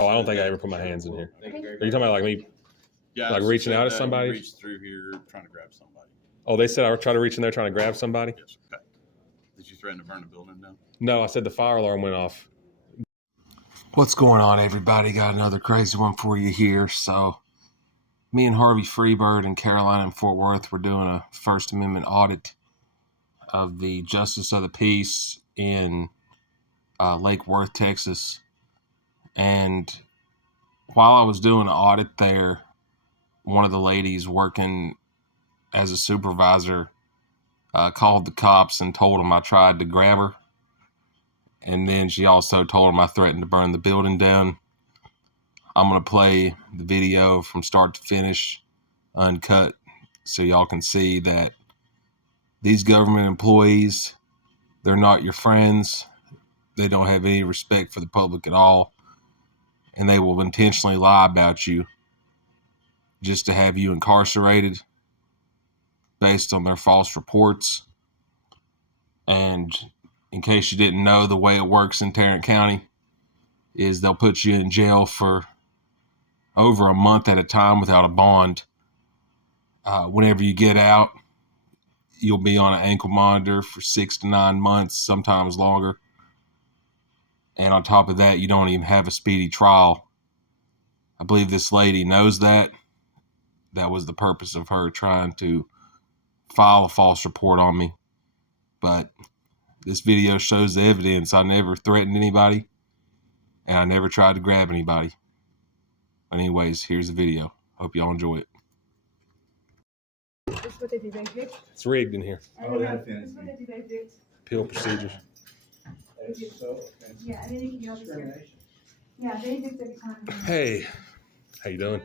Oh, I don't think I ever put my hands in here. Are you talking about like me, Yeah, like reaching out at somebody? Reach through here, trying to grab somebody. Oh, they said I would try to reach in there trying to grab somebody? Yes. Okay. Did you threaten to burn the building down? No, I said the fire alarm went off. What's going on, everybody? Got another crazy one for you here. So me and Harvey Freebird in Carolina and Fort Worth, we're doing a First Amendment audit of the Justice of the Peace in Lake Worth, Texas. And while I was doing an audit there, one of the ladies working as a supervisor called the cops and told them I tried to grab her. And then she also told them I threatened to burn the building down. I'm going to play the video from start to finish, uncut, so y'all can see that these government employees, they're not your friends. They don't have any respect for the public at all. And they will intentionally lie about you just to have you incarcerated based on their false reports. And in case you didn't know, the way it works in Tarrant County is they'll put you in jail for over a month at a time without a bond. Whenever you get out, you'll be on an ankle monitor for 6 to 9 months, sometimes longer. And on top of that, you don't even have a speedy trial. I believe this lady knows that. That was the purpose of her trying to file a false report on me. But this video shows the evidence. I never threatened anybody, and I never tried to grab anybody. Anyways, here's the video. Hope y'all enjoy it. That's what they do, they fix. It's rigged in here. Oh, that's what they do, they fix. Appeal procedures. Yeah, and then you can get all this here. Yeah, they fix every time. Hey, how you doing?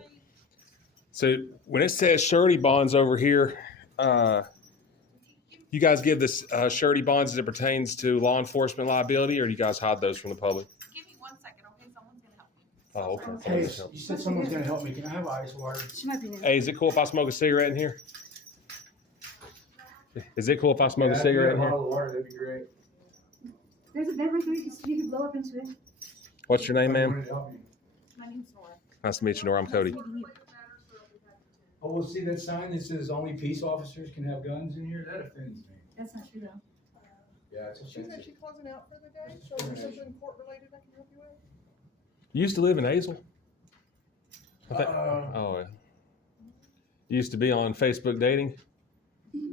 So when it says surety bonds over here, you guys give this surety bonds as it pertains to law enforcement liability, or do you guys hide those from the public? Give me 1 second, okay? Someone's gonna help me. Oh, okay. Hey, you said someone's gonna help me. Can I have ice water? She might be there. Hey, is it cool if I smoke a cigarette in here? Is it cool if I smoke a cigarette in here? Water, that'd be great. There's a vent right there, you can blow up into it. What's your name, ma'am? My name's Nora. Nice to meet you, Nora. I'm Cody. Oh, well, see that sign that says only peace officers can have guns in here? That offends me. That's not true though. Yeah, it's She's offensive. actually closing out for the day, so is there something court related I can help you with? You used to live in Hazel? Oh, yeah. You used to be on Facebook dating?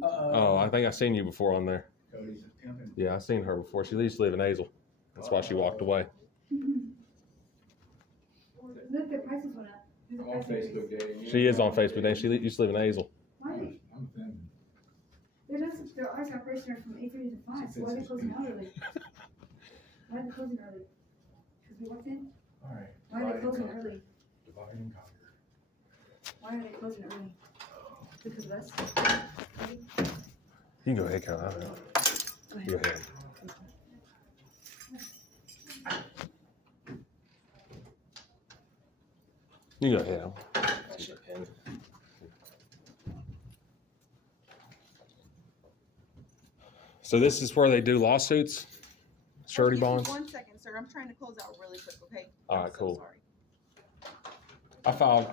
Oh, I think I've seen you before on there. Cody's a pimpin'. Yeah, I've seen her before. She used to live in Hazel. That's why she walked away. Look, the prices went up. I'm on Facebook dating. She is on Facebook dating. She used to live in Hazel. Why? I'm offended. Their hours of operation are from 8:30 to 5, so why are they closing out early? Why are they closing early? Because we walked in? All right. Why are they closing early? Divide and conquer. Why are they closing early? Because of us? You can go ahead, Kyle. Go ahead. You go ahead. So this is where they do lawsuits, surety Give me bonds. 1 second, sir. I'm trying to close out really quick, okay? All right, I'm so cool. sorry.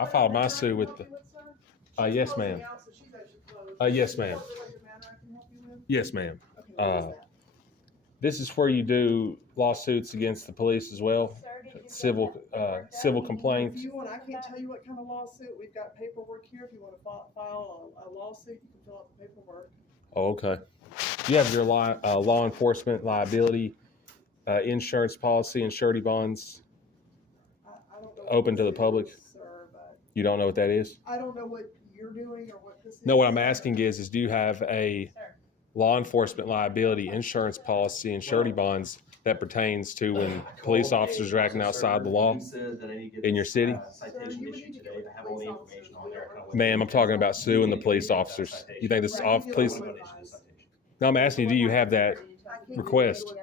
I filed my suit with the. Yes, ma'am. Yes, ma'am. Yes, ma'am. This is where you do lawsuits against the police as well, civil complaints. If you want, I can't tell you what kind of lawsuit. We've got paperwork here. If you want to file a lawsuit, you can fill out the paperwork. Oh, okay. You have your law enforcement liability insurance policy and surety bonds I don't know. open to the public. Sir, but You don't know what that is? I don't know what you're doing or what this is. No, what I'm asking is do you have a law enforcement liability insurance policy and surety bonds that pertains to when police officers are acting outside the law in your city? Ma'am, I'm talking about suing the police officers. You think this police? No, I'm asking you, do you have that request?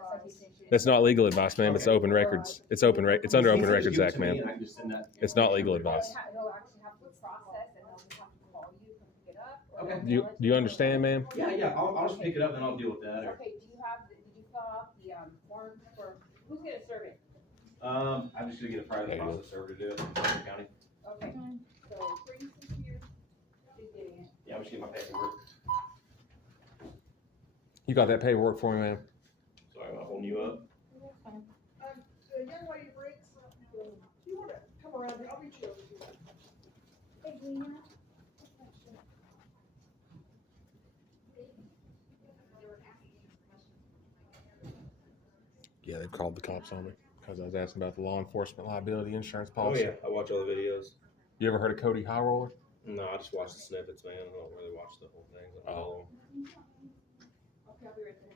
That's not legal advice, ma'am. It's open records. It's open. It's under Open Records Act, ma'am. It's not legal advice. Okay. Do you understand, ma'am? Yeah. I'll just pick it up and I'll deal with that. Okay, did you fill out the form for, who's gonna serve it? I'm just gonna get a private There you go. process server to do it in Suffolk County. Okay, so bring this here, she's getting it. Yeah, I'm just getting my paperwork. You got that paperwork for me, ma'am? Sorry about holding you up. The young lady brings, you wanna come around here, I'll meet you over here. Hey, Gina. Yeah, they called the cops on me because I was asking about the law enforcement liability insurance Oh policy. yeah, I watch all the videos. You ever heard of Cody High Roller? No, I just watch the snippets, man. I don't really watch the whole thing. I follow 'em. Okay, I'll be right there.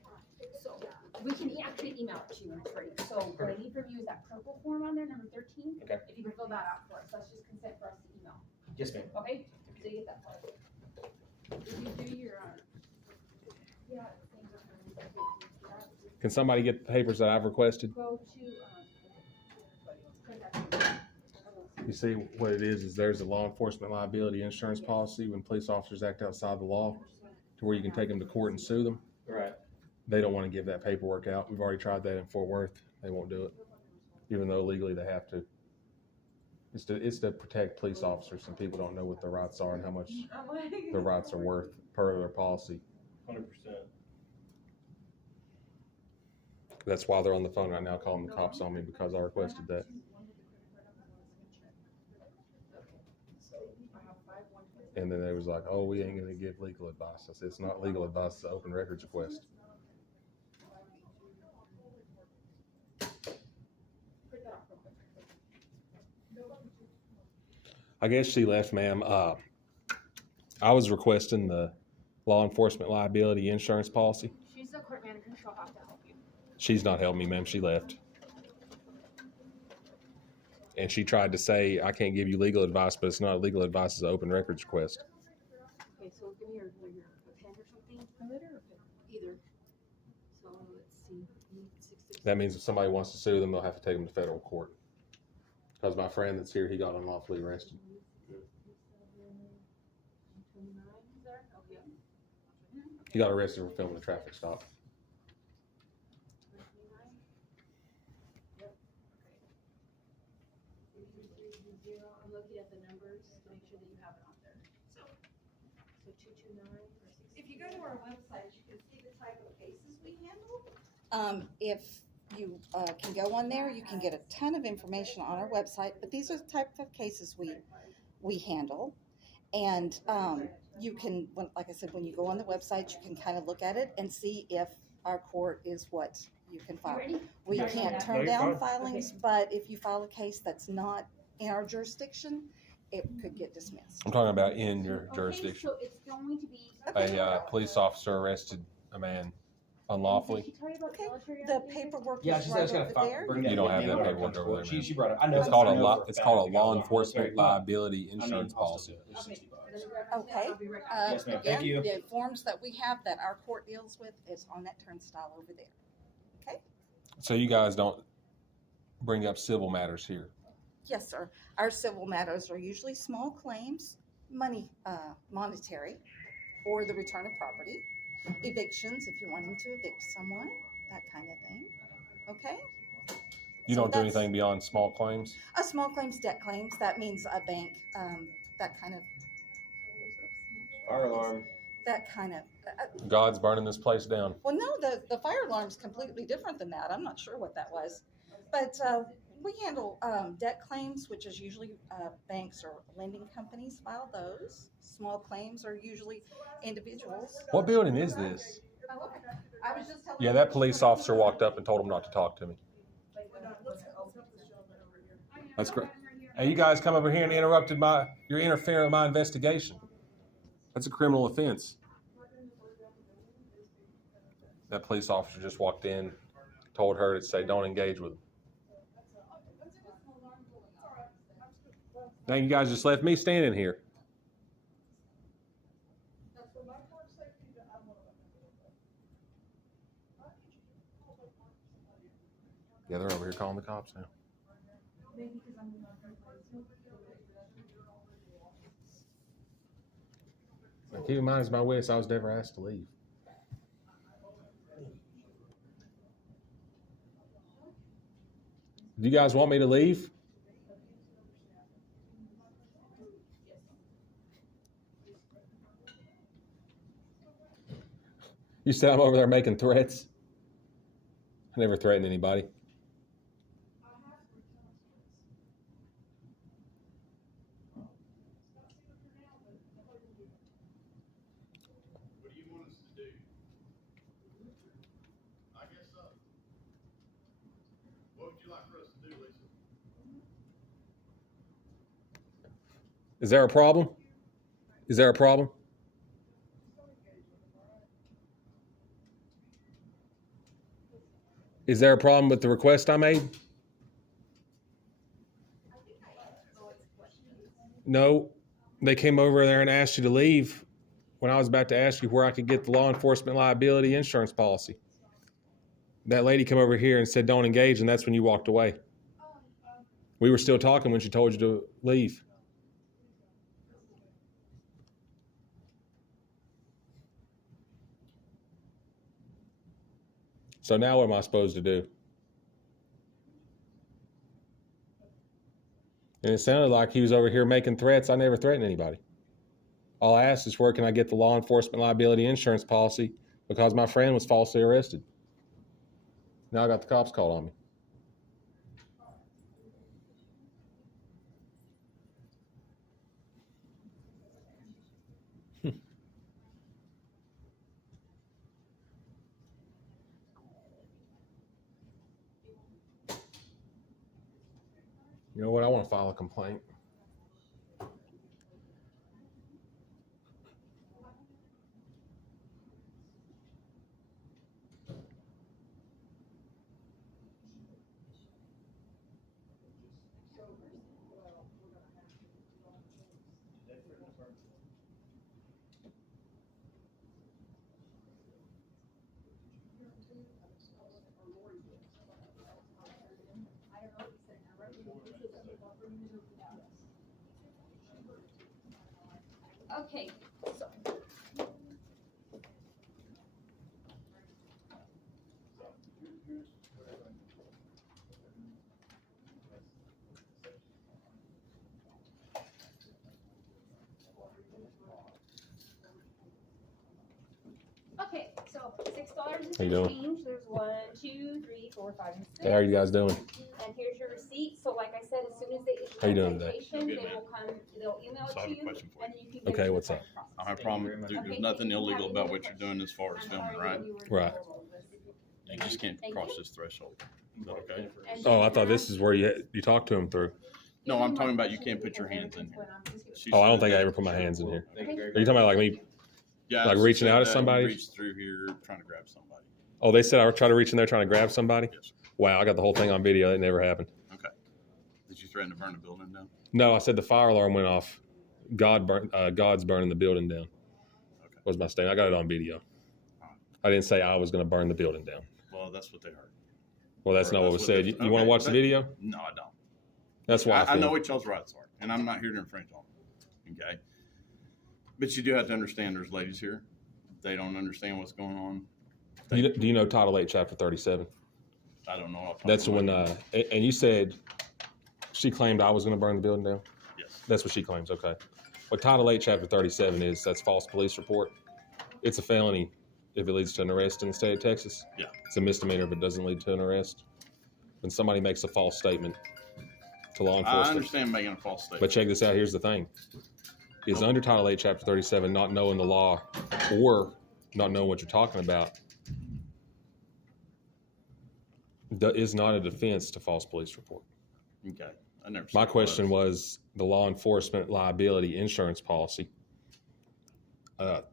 So, we can actually email it to you when it's ready. So what I need from you is that purple form on there, number 13. Okay. If you can fill that out for us, that's just consent for us to email, Yes, ma'am. okay? So you get that for us. Did you do your, yeah. Can somebody get the papers that I've requested? Go to, You see what it is there's a law enforcement liability insurance policy when police officers act outside the law to where you can take them to court and sue them. Right. They don't want to give that paperwork out. We've already tried that in Fort Worth. They won't do it, even though legally they have to. It's to protect police officers, and people don't know what their rights are and how much their rights are worth per their policy. 100%. That's why they're on the phone right now calling the cops on me because I requested that. And then they was like, "Oh, we ain't gonna give legal advice." I said, "It's not legal advice; it's an open records request." I guess she left, ma'am. I was requesting the law enforcement liability insurance policy. she's the court manager, she'll have to help you. She's not helping me, ma'am. She left. And she tried to say, I can't give you legal advice, but it's not legal advice, it's an open records request. Okay, so give me your pen or something, either. So let's see. That means if somebody wants to sue them, they'll have to take them to federal court. Because my friend that's here, he got unlawfully arrested. He got arrested for filming a traffic stop. I'm looking at the numbers to make sure that you have it on there. So 229 or 6. If you go to our website, you can see the type of cases we handle. If you can go on there, you can get a ton of information on our website, but these are the type of cases we handle. And you can, like I said, when you go on the website, you can kind of look at it and see if our court is what you can file. We can't turn down filings, but if you file a case that's not in our jurisdiction, it could get dismissed. I'm talking about in your jurisdiction. So it's going to be. A police officer arrested a man unlawfully. Did she tell you about Okay, military the activities? paperwork Yeah, is she said right it's got over to there. bring that. You don't have that paperwork paperwork over there, She man. brought it. I know. It's called I a know law. for a It's fact called a because law I'm enforcement military. liability I mean, insurance I'll policy. still do it. It's $60. Okay. I'll be right back. Yes, ma'am. Thank Again, you. the forms that we have that our court deals with is on that turnstile over there. Okay? So you guys don't bring up civil matters here. Yes, sir. Our civil matters are usually small claims, monetary, or the return of property, evictions if you're wanting to evict someone, that kind of thing. Okay? You So don't do that's- anything beyond small claims? Small claims, debt claims, that means a bank, that kind of, Fire alarm. God's burning this place down. well, no, the fire alarm's completely different than that. I'm not sure what that was. But we handle debt claims, which is usually banks or lending companies file those. Small claims are usually individuals. What building is this? Oh, okay. I was just telling Yeah, you- that police officer walked up and told him not to talk to me. Let's help this gentleman over here. That's great. Hey, you guys come over here and you're interfering with my investigation. That's a criminal offense. That police officer just walked in, told her to say, don't engage with him. Now you guys just left me standing here. That's for my work safety, that I'm one of them. Yeah, they're over here calling the cops now. Maybe because I'm in my Now, keep in mind, it's my wish. I was never asked to leave. Do you guys want me to leave? You said I'm over there making threats. I never threatened anybody. What do you want us to do? I guess so. What would you like for us to do, Lisa? Is there a problem? Is there a problem? Is there a problem with the request I made? No, they came over there and asked you to leave when I was about to ask you where I could get the law enforcement liability insurance policy. That lady came over here and said, don't engage, and that's when you walked away. We were still talking when she told you to leave. So now what am I supposed to do? And it sounded like he was over here making threats. I never threatened anybody. All I asked is where can I get the law enforcement liability insurance policy because my friend was falsely arrested. Now I got the cops called on me. You know what? I want to file a complaint. Okay, so. Okay, so $6 How you is doing? change. There's 1, 2, 3, 4, 5, and 6. Hey, how are you guys doing? And here's your receipt. So like I said, as soon as they issue How you the doing today? citation, Good, they man. will come, they'll email So I it have to a you, question for and you. then you can. Okay, get it what's through up? the process. I have a problem. Dude, there's nothing illegal about what you're doing as far as filming, right? Right. You just can't Thank cross you. this threshold. Is that okay? And Oh, I then thought this is where you talked to him through. No, I'm talking about you can't put your hands in here. She Oh, I don't said think I that- ever put my hands in here. Okay. Are you talking about like me? Yeah, like she reaching said out at that you somebody? reached through here trying to grab somebody. Oh, they said I would try to reach in there trying to grab somebody? Yes. Wow, I got the whole thing on video. It never happened. Okay. Did you threaten to burn the building down? No, I said the fire alarm went off. God's burning the building down. Okay. Was my statement. I got it on video. I didn't say I was going to burn the building down. Well, that's what they heard. Well, that's Or not what that's was what said. they- You want to okay, watch the but- video? No, I don't. That's why I know what y'all's rights are, and I'm not here to infringe on them. Okay. But you do have to understand there's ladies here. They don't understand what's going on. Do you know Title 8, Chapter 37? I don't know. off the top That's of my when, head. and you said she claimed I was going to burn the building down? Yes. That's what she claims, okay. What Title 8, Chapter 37 is, that's false police report. It's a felony if it leads to an arrest in the state of Texas. Yeah. It's a misdemeanor if it doesn't lead to an arrest. When somebody makes a false statement to law I enforcement. understand making a false statement. But check this out, here's the thing. Is under Title 8, Chapter 37, not knowing the law or not knowing what you're talking about is not a defense to false police report. Okay. I never. My said it question was the law enforcement liability insurance policy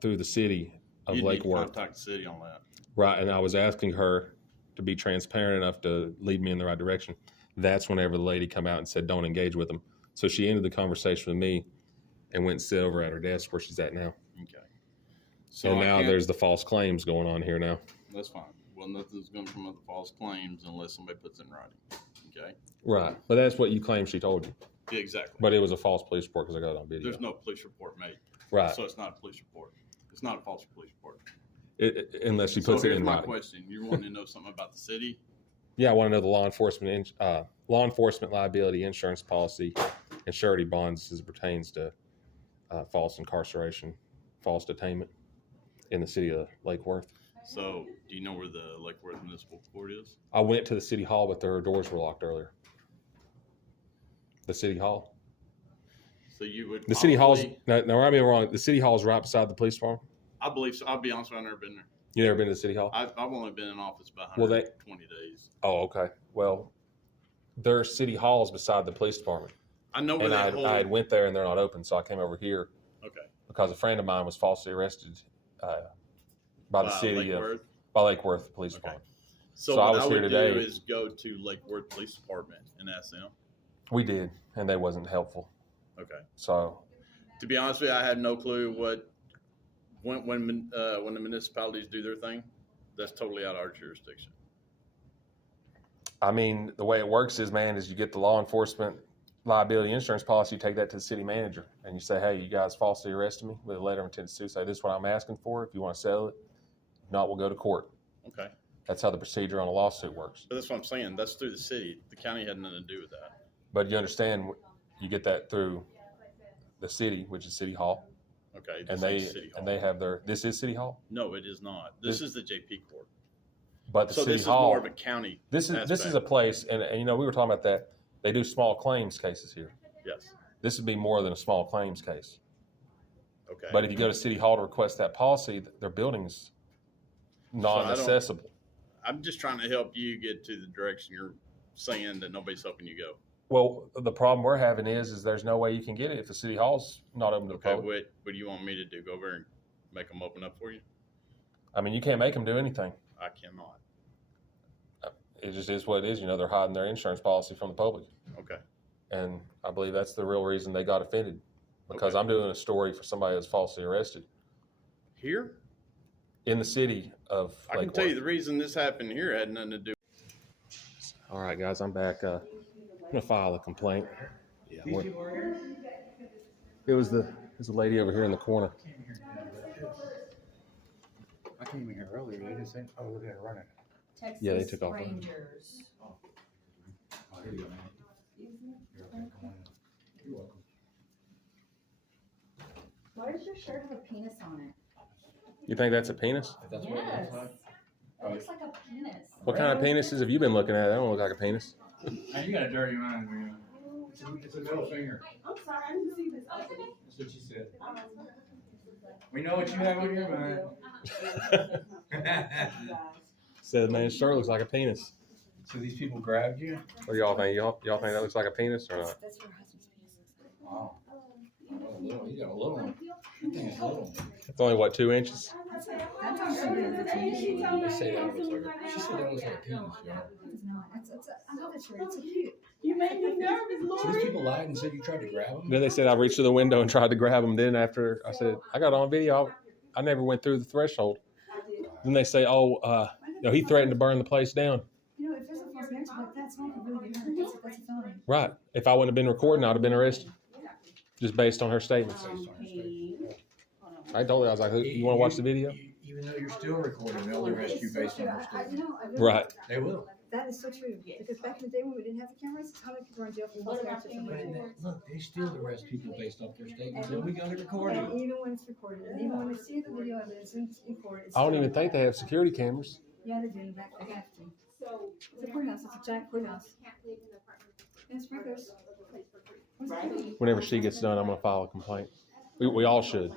through the city of You need Lake to Worth. contact the city on that. Right, and I was asking her to be transparent enough to lead me in the right direction. That's whenever the lady come out and said, don't engage with them. So she ended the conversation with me and went and sit over at her desk where she's at now. Okay. So And I now can't- there's the false claims going on here now. That's fine. Well, nothing's going to come of the false claims unless somebody puts it in writing. Okay. Right, but that's what you claim she told you. Yeah, exactly. But it was a false police report because I got it on video. There's no police report made. Right, So it's not a police report. It's not a false police report. unless she So puts it here's in my writing. question. You're wanting to know something about the city? Yeah, I want to know the law enforcement law enforcement liability insurance policy and surety bonds as it pertains to false incarceration, false detainment in the city of Lake Worth. So, do you know where the Lake Worth Municipal Court is? I went to the city hall, but their doors were locked earlier. The city hall. So you would. The city hall's probably- now. I mean, wrong. The city hall's right beside the police department. I believe so. I'll be honest with you, I've never been there. You never been to the city hall? I've only been in office about Well, 120 days. Oh, okay. Well, their city hall's beside the police department, I know where and that I had went there and they're not open, so I came over here Okay. because a friend of mine was falsely arrested by the city Lake of Worth? by Lake Worth Police Okay. Department. So, So I what was I here would today. do is go to Lake Worth Police Department and ask them. We did, and they wasn't helpful. Okay. So To be honest with you, I had no clue what when the municipalities do their thing. That's totally out of our jurisdiction. I mean, the way it works is, man, is you get the law enforcement liability insurance policy, you take that to the city manager, and you say, hey, you guys falsely arrested me with a letter of intent to sue. Say, this is what I'm asking for. If you want to settle it, if not, we'll go to court. Okay. That's how the procedure on a lawsuit works. But that's what I'm saying. That's through the city. The county had nothing to do with that. But you understand, you get that through the city, which is City Hall, Okay. and this is City Hall. they have their. This is City Hall, No, it is not. This is the JP Court. but the So City this is Hall. more of a county. This is aspect. a place, and you know we were talking about that. They do small claims cases here. Yes. This would be more than a small claims case. Okay. But if you go to City Hall to request that policy, their building's non-accessible. I'm just trying to help you get to the direction you're saying that nobody's helping you go. Well, the problem we're having is there's no way you can get it if the City Hall's not open to the Okay. public. What do you want me to do? Go over and make them open up for you? I mean, you can't make them do anything. I cannot. It just is what it is. You know, they're hiding their insurance policy from the public. Okay. And I believe that's the real reason they got offended, because Okay. I'm doing a story for somebody that's falsely arrested Here? in the city of I can Lake tell you Worth. the reason this happened here had nothing to do. All right, guys, I'm back. I'm gonna file a complaint. Yeah, These people are here? it was the lady over here in the corner. I came in here earlier, they just said, oh, look at it running. Texas Yeah, they took off. Rangers. Oh, here you go, man. You're okay, come on in. You're welcome. Why does your shirt have a penis on it? You think that's a penis? If that's what it Yes. looks like. It looks like a penis. What kind of penises have you been looking at? That don't look like a penis. Man, you got a dirty mind, man. It's a middle finger. I'm sorry, I didn't see this. That's what she said. We know what you have on your mind. Said, man, his shirt looks like a penis. So these people grabbed you? What do y'all think? Y'all think that looks like a penis or not? That's your husband's penis. Wow. Oh, little, you got a little one. That thing is little. It's only what, 2 inches? That's how she did it. They say that looks like a, she said that looks like a penis, yo. It's not. I love that shirt. It's so cute. You made me nervous, So these Lori. people lied and said you tried to grab them? Then they said I reached through the window and tried to grab him. Then after I said I got it on video, I never went through the threshold. Then they say, oh, no, he threatened to burn the place down. You know, if there's a false marriage like that, someone could really get hurt. That's a felony. Right. If I wouldn't have been recording, I'd have been arrested. Just based on her statements. I told her, I was like, you want to watch the video? Even though you're still recording, they'll arrest you based on your statement. Right. They will. That is so true. Because back in the day when we didn't have the cameras, how many people were in jail for false marriage or something? Look, they still arrest people based off their statements, and we got it recorded. And even when it's recorded, and even when they see the video evidence in court, it's I don't still- even think they have security cameras. Yeah, they do. Back they have to. It's a courthouse. It's a giant courthouse. Yeah, sprinklers. Whenever she gets done, I'm going to file a complaint. We all should.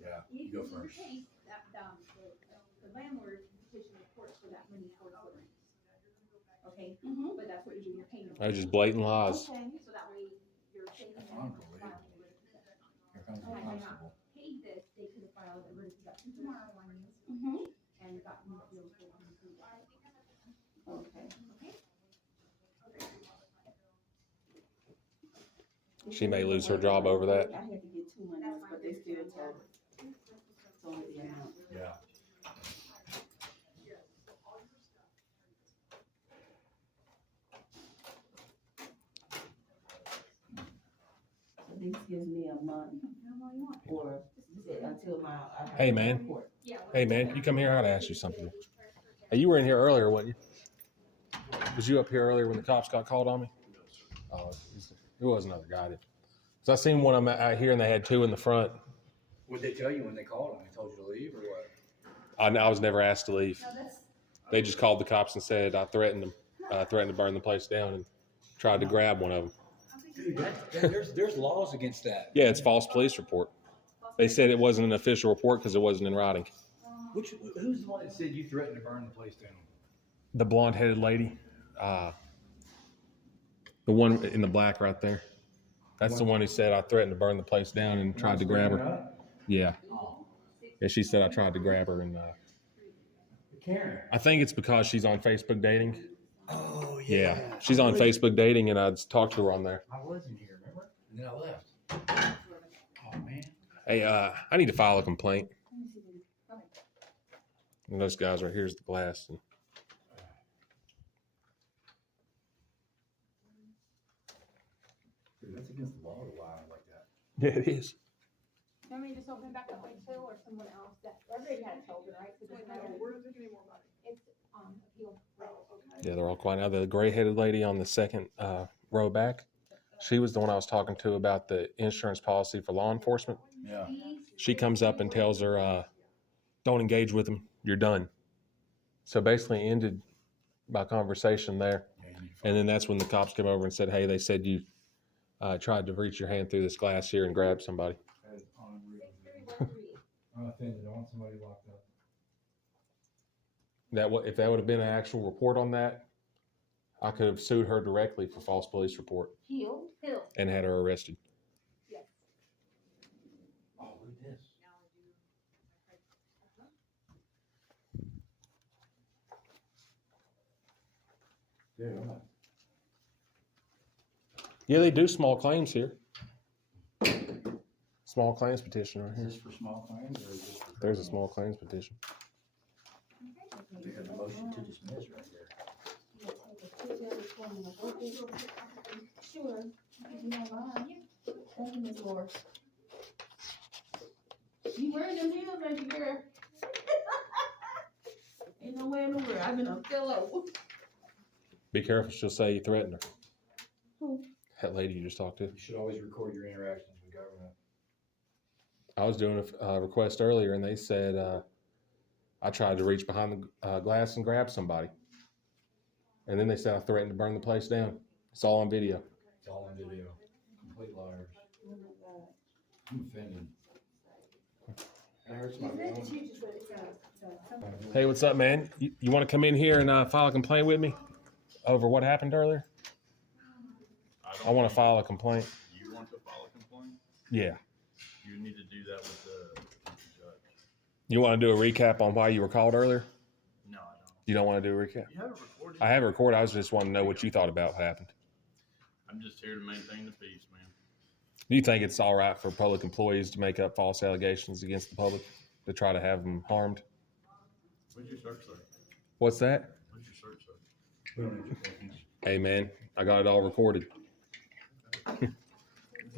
Yeah, you go first. The landlord petitioned the court for that many for delivery. Okay, Mhm. but that's what you're doing, you're paying them. They're just blatant lies. Okay, so that way you're saving them. Unbelievable. Here comes the constable. Paid this, they could have filed a written possession tomorrow on you Mhm. and gotten the appeals for them to do that. Okay. She may lose her job over that. I had to get 2 months, but they still told the amount. Yeah. So this gives me a month or is it until my. I have Hey, to man. report? Hey, man, you come here. I got to ask you something. Hey, you were in here earlier, wasn't you? Was you up here earlier when the cops got called on me? Oh, it was another guy. So I seen one of them out here, and they had two in the front. What'd they tell you when they called them? They told you to leave or what? I was never asked to leave. No, that's, They just called the cops and said I threatened them, threatened to burn the place down, and tried to grab one of them. Dude, there's laws against that. Yeah, it's false police report. They said it wasn't an official report because it wasn't in writing. Who's the one that said you threatened to burn the place down? The blonde-headed lady, the one in the black right there. That's the one who said I threatened to burn the place down and tried to grab her. Yeah. Yeah, she said I tried to grab her, and Karen. I think it's because she's on Facebook dating. Oh Yeah, she's on Facebook dating, and I talked to her on there. I was in here, remember? And then I left. Oh man. Hey, I need to file a complaint. And those guys right here's the glass. And Dude, that's against the law to lie like that. yeah, it is. Want me to just open it back up way too, or someone else that, everybody had it open, right? So it doesn't matter. Where is it getting more money? It's, appeal. Oh, okay. Yeah, they're all quiet now. The gray-headed lady on the second row back, she was the one I was talking to about the insurance policy for law enforcement. Yeah. She comes up and tells her, don't engage with them. You're done. So basically ended my conversation there. And then that's when the cops came over and said, hey, they said you tried to reach your hand through this glass here and grab somebody. That is unreal. I'm offended. I want somebody locked up. If that would have been an actual report on that, I could have sued her directly for false police report Hill. and had her arrested. Yes. Oh, look at this. Dude, I'm not. Yeah, they do small claims here. Small claims petition right Is here. this for small claims or is this for? There's a small claims petition. They have a motion to dismiss right there. Sure. If you don't mind. Thank you, Ms. Laura. You wearing them heels, baby girl? Ain't no way in the world. I've been a pillow. Be careful, she'll say you threatened her. Who? That lady you just talked to. You should always record your interactions with government. I was doing a request earlier, and they said I tried to reach behind the glass and grab somebody. And then they said I threatened to burn the place down. It's all on video. It's all on video. Complete liars. I'm offended. That hurts my feelings. Hey, what's up, man? You want to come in here and file a complaint with me over what happened earlier? I want to file a complaint. You want to file a complaint? Yeah. You need to do that with the judge. You want to do a recap on why you were called earlier? No, I don't. You don't want to do a recap? You have it recorded. I have it recorded. I was just wanting to know what you thought about what happened. I'm just here to maintain the peace, man. Do you think it's all right for public employees to make up false allegations against the public to try to have them harmed? What's your search say? What's that? What's your search say? We don't need your business. Hey, man, I got it all recorded.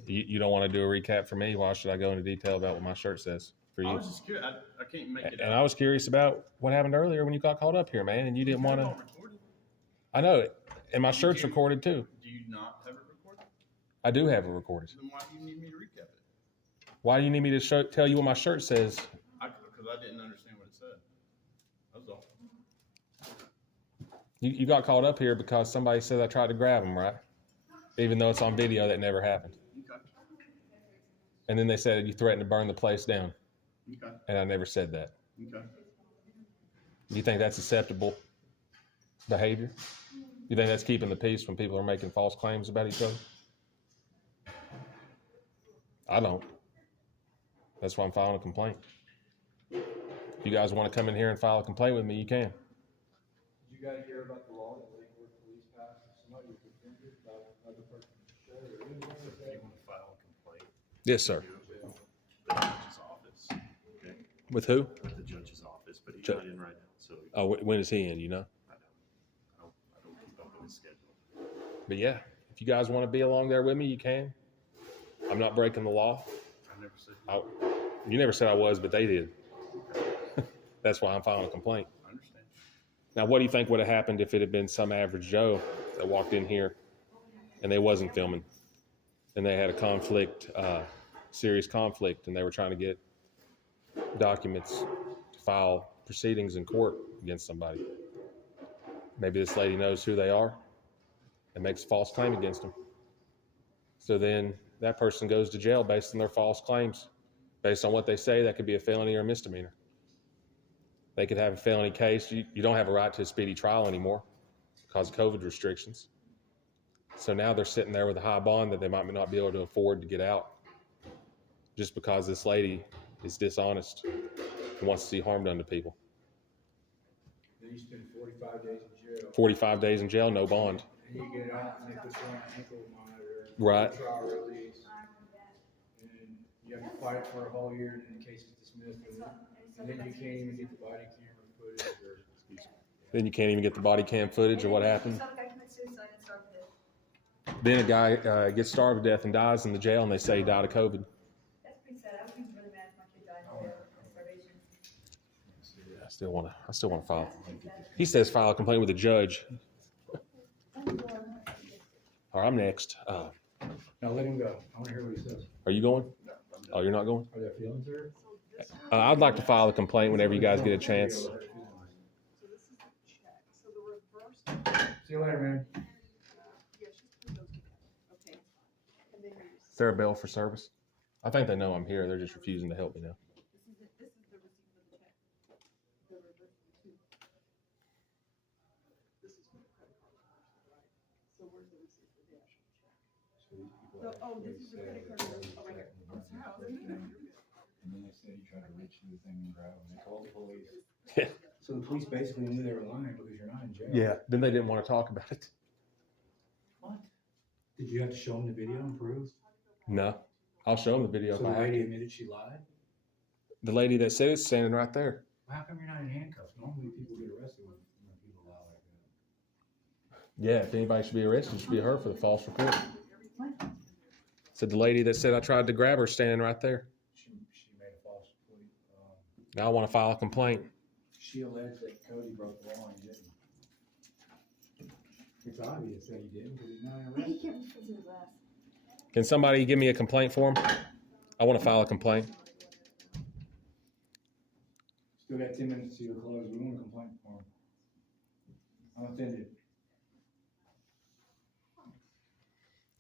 You don't want to do a recap for me? Why should I go into detail about what my shirt says for I you? was just curious. I can't make it And out. I was curious about what happened earlier when you got called up here, man, and you didn't want Have it to. all recorded? I know it. And my shirt's recorded too. Do you not have it recorded? I do have it recorded. Then why do you need me to recap it? Why do you need me to tell you what my shirt says? Because I didn't understand what it said. That's all. You got called up here because somebody said I tried to grab him, right? Even though it's on video that never happened. Okay. And then they said you threatened to burn the place down. Okay. And I never said that. Okay. You think that's acceptable behavior? You think that's keeping the peace when people are making false claims about each other? I don't. That's why I'm filing a complaint. If you guys want to come in here and file a complaint with me, you can. Did you guys hear about the law that Lakewood Police passed? Somebody was offended about another person's shirt or anything like that? You want to file a complaint? Yes, sir. With the judge's office, okay? With who? With the judge's office, but he's Ju- not in right now, so Oh, when is he in, you know? I don't keep up with his schedule. But yeah, if you guys want to be along there with me, you can. I'm not breaking the law. I never said. You never said I was, but they did. That's why I'm filing a complaint. I understand. Now, what do you think would have happened if it had been some average Joe that walked in here and they wasn't filming, and they had a conflict, serious conflict, and they were trying to get documents to file proceedings in court against somebody? Maybe this lady knows who they are and makes a false claim against them. So then that person goes to jail based on their false claims. Based on what they say, that could be a felony or a misdemeanor. They could have a felony case. You don't have a right to a speedy trial anymore because of COVID restrictions. So now they're sitting there with a high bond that they might not be able to afford to get out just because this lady is dishonest and wants to see harm done to people. Then you spend 45 days in jail. 45 days in jail, no bond. And you get out and they put you on an ankle monitor. Right. Trial release. And you have to fight for a whole year and then the case is dismissed. And then you can't even get the body camera footage or. Then you can't even get the body cam footage of what happened. Then a guy gets starved to death and dies in the jail, and they say he died of COVID. That's pretty sad. I was really mad if my kid died of starvation. I still want to file. He says file a complaint with the judge. All right, I'm next. Now let him go. I want to hear what he says. Are you going? Oh, you're not going? Are there feelings there? I'd like to file a complaint whenever you guys get a chance. So this is the check, so the reverse. See you later, man. Yeah, she's put those together, okay. And then you Is there a bell for service? I think they know I'm here. They're just refusing to help me now. this is the receipt for the check. The reverse, two. This is for the credit card, right? So where's the receipt for the actual check? Oh, this is the credit card. Oh, right here. I'm sorry, I was looking at it. And then they said he tried to reach through the thing and grab him. They called the police. Yeah. So the police basically knew they were lying because you're not in jail. Then they didn't want to talk about it. What? Did you have to show them the video and prove? No. I'll show them the video. So if the I have lady to. admitted she lied? The lady that said it's standing right there. How come you're not in handcuffs? Normally people get arrested when people lie like that. Yeah, if anybody should be arrested, it should be her for the false report. Said the lady that said I tried to grab her standing right there. She made a false plea. Now I want to file a complaint. She alleged that Cody broke the law and he didn't. It's obvious that he didn't because he's not arrested. Can somebody give me a complaint for him? I want to file a complaint. Still got 10 minutes to your close. We want a complaint for him. I'm offended.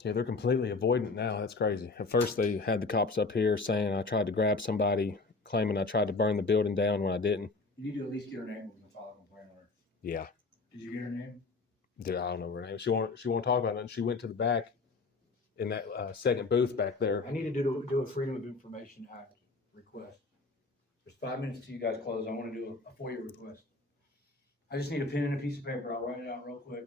Yeah, they're completely avoidant now. That's crazy. At first, they had the cops up here saying I tried to grab somebody, claiming I tried to burn the building down when I didn't. You need to at least get her name. We can file a complaint on her. Yeah. Did you get her name? Dude, I don't know her name. She won't talk about it. And she went to the back in that second booth back there. I need to do a Freedom of Information Act request. There's 5 minutes till you guys close. I want to do a FOIA request. I just need a pen and a piece of paper. I'll write it out real quick.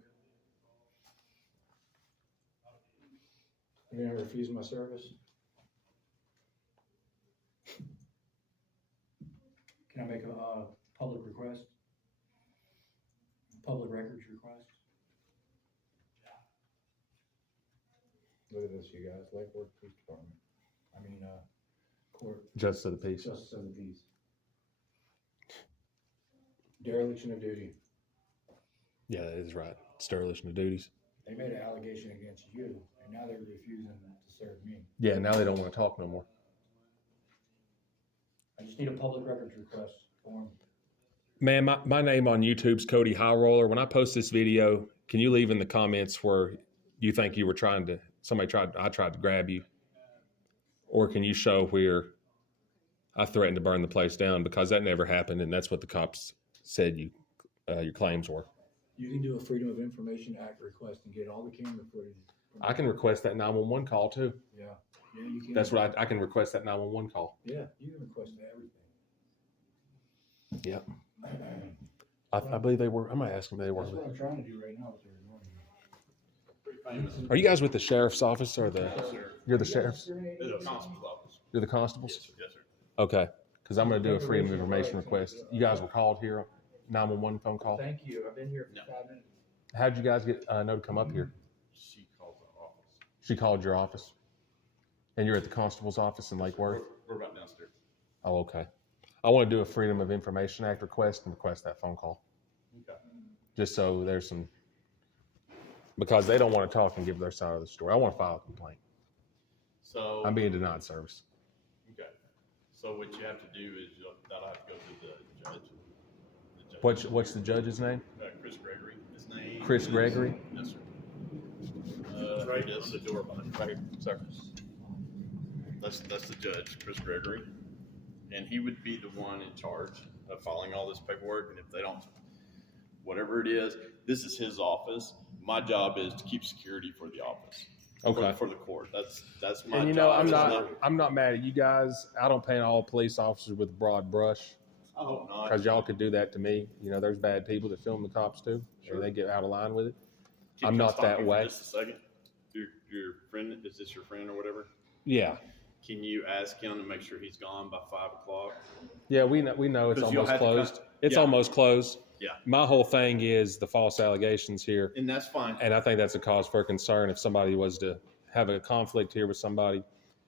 You're gonna refuse my service? Can I make a public request? Public records request? Look at this, you guys. Lake Worth Police Department. Court. Justice of the peace. Justice of the peace. Dereliction of duty. Yeah, that is right. It's dereliction of duties. They made an allegation against you, and now they're refusing to serve me. Yeah, now they don't want to talk no more. I just need a public records request form. Man, my name on YouTube's Cody High Roller. When I post this video, can you leave in the comments where you think you were I tried to grab you? Or can you show where I threatened to burn the place down? Because that never happened, and that's what the cops said your claims were. You can do a Freedom of Information Act request and get all the camera footage. I can request that 911 call too. Yeah, you can. That's what I can request that 911 call. Yeah, you can request everything. Yep. I believe they were. I might ask them if they were. That's what I'm trying to do right now with their Are you guys with the sheriff's office or the? You're the sheriff's. There's a constable's office. You're the constables. Yes, sir. Okay, because I'm going to do a freedom of information request. You guys were called here, 911 phone call. Thank you. I've been here for 5 minutes. How did you guys get know to come up here? She called the office. She called your office, and you're at the constable's office in Lake Worth. We're about downstairs. Oh, okay. I want to do a Freedom of Information Act request and request that phone call. Okay. just so there's some, because they don't want to talk and give their side of the story. I want to file a complaint. So. I'm being denied service. Okay. So what you have to do is that'll have to go to the judge. What's the judge's name? Chris Gregory. His name. Chris Gregory? Yes, sir. Right on the door behind, right here, sir. That's the judge, Chris Gregory, and he would be the one in charge of filing all this paperwork. And if they don't, whatever it is, this is his office. My job is to keep security for the office. Okay. For the court. That's my And you job. know, I'm not mad at you guys. I don't paint all police officers with a broad brush. I hope not. Because y'all could do that to me. You know, there's bad people that film the cops too, and they get out of line with it. I'm not that way. Just a second. Your friend, is this your friend or whatever? Yeah. Can you ask him to make sure he's gone by 5 o'clock? Yeah, we know it's 'Cause you'll almost have to closed. It's yeah. almost closed. Yeah. My whole thing is the false allegations here, And that's fine. and I think that's a cause for concern. If somebody was to have a conflict here with somebody,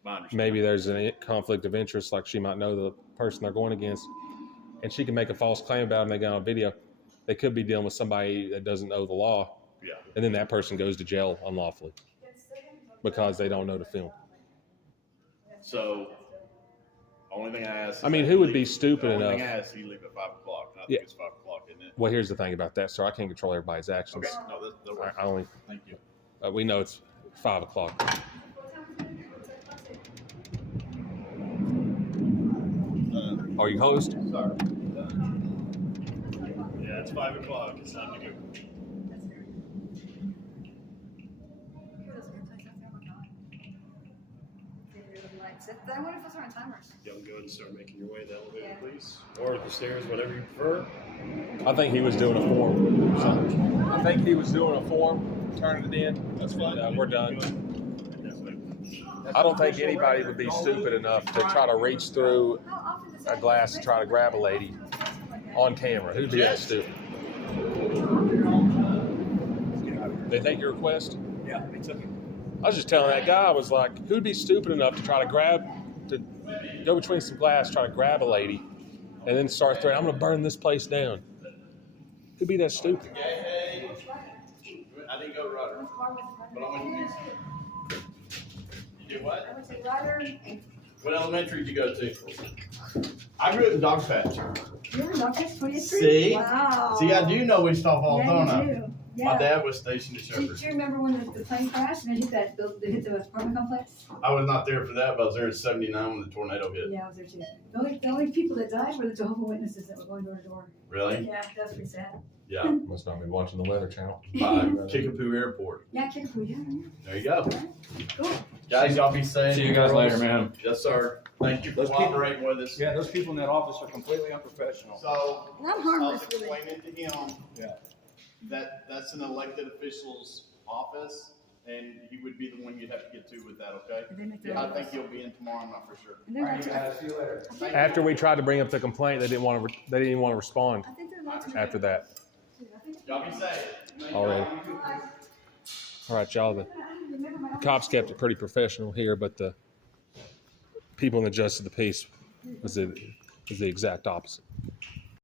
I understand. maybe there's a conflict of interest, like she might know the person they're going against, and she can make a false claim about them. They got on video. They could be dealing with somebody that doesn't know the law, Yeah. and then that person goes to jail unlawfully because they don't know the film. So, only thing I ask. I mean, who would be stupid The only enough? thing I ask, you leave at 5 o'clock. And I Yeah. think it's 5 o'clock, isn't it? Well, here's the thing about that, sir. I can't control everybody's actions. Okay. No, that works. I only Thank you. we know it's 5 o'clock. Are you closed? Sorry. Yeah, it's 5 o'clock. It's time to go. I wonder if those are on timers. Y'all can go ahead and start making your way to the elevator, please. Or the stairs, whatever you prefer. I think he was doing a form. I think he was doing a form, turning it in. That's fine. We're done. I don't think anybody would be stupid enough to try to reach through a glass to try to grab a lady on camera. Who'd be that stupid? They take your request? Yeah, they took it. I was just telling that guy, I was like, who'd be stupid enough to try to go between some glass, try to grab a lady, and then start threatening, I'm going to burn this place down. Who'd be that stupid? Hey, I didn't go to Rudder, but I went to Houston. You did what? I went to Ryder. What elementary did you go to? I grew up in Dog Patch. You're in Dogfish 20th Street? See? Wow. See, I do know Wichita Falls, don't Yeah, I? you do. My Yeah. dad was stationed at Do Shepherd. you remember when the plane crashed and it hit the apartment complex? I was not there for that, but I was there in '79 when the tornado hit. Yeah, I was there too. The only people that died were the Jehovah's Witnesses that were going door to door. Really? Yeah, that's pretty sad. Yeah. Must not be watching the Weather Channel. By Kickapoo Airport. Yeah, Kickapoo, yeah. There you go. Cool. Guys, y'all be safe. See you guys later, man. Yes, sir. Thank you for Those people- cooperating with us. Yeah, those people in that office are completely unprofessional. So, And I'm I was harmless, really. explaining to him Yeah. that that's an elected official's office, and he would be the one you'd have to get to with that, okay? And they make their I own think rules. he'll be in tomorrow, I'm not for sure. And they're not, See you later. After we tried to bring up the complaint, they didn't want to respond I think they're not. after that. Y'all be safe. Thank Already. y'all. All right, y'all. The cops kept it pretty professional here, but the people in the justice of the peace was the exact opposite.